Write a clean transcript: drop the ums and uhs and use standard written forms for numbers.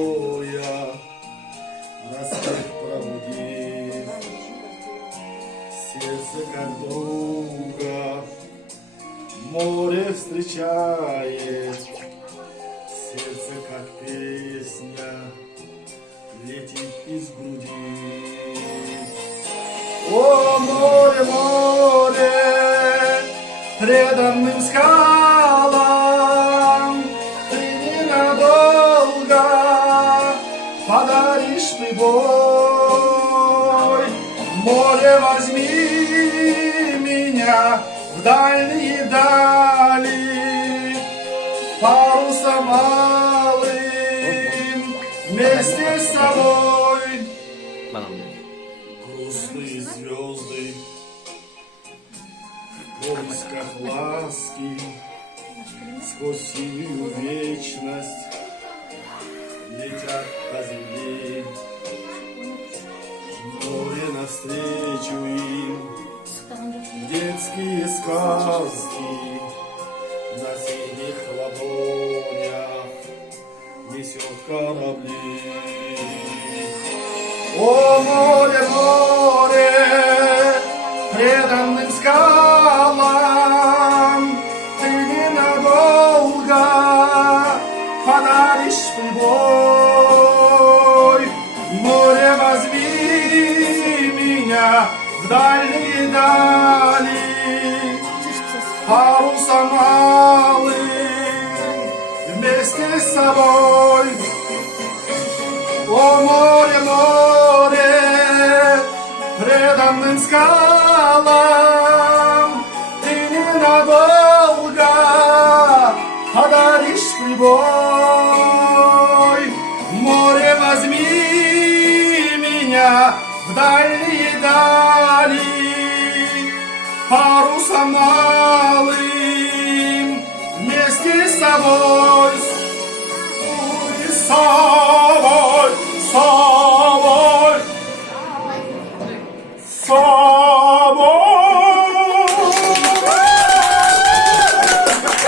покоя, рассвет пробудит сердце как друга, море встречает, сердце как песня летит из груди. О, море, море, преданным скалам ты ненадолго подаришь прибой. Море, возьми меня в дальние дали, парусом малым вместе с собой. Грустные звезды в поисках ласки сквозь синюю вечность летят по земле. Море навстречу им детские сказки на синих ладонях несет корабли. О, море, море, преданным скалам ты ненадолго подаришь прибой. Море, возьми меня в дальние дали, парусом малым вместе с собой. О, море, море, преданным скалам ты ненадолго подаришь прибой.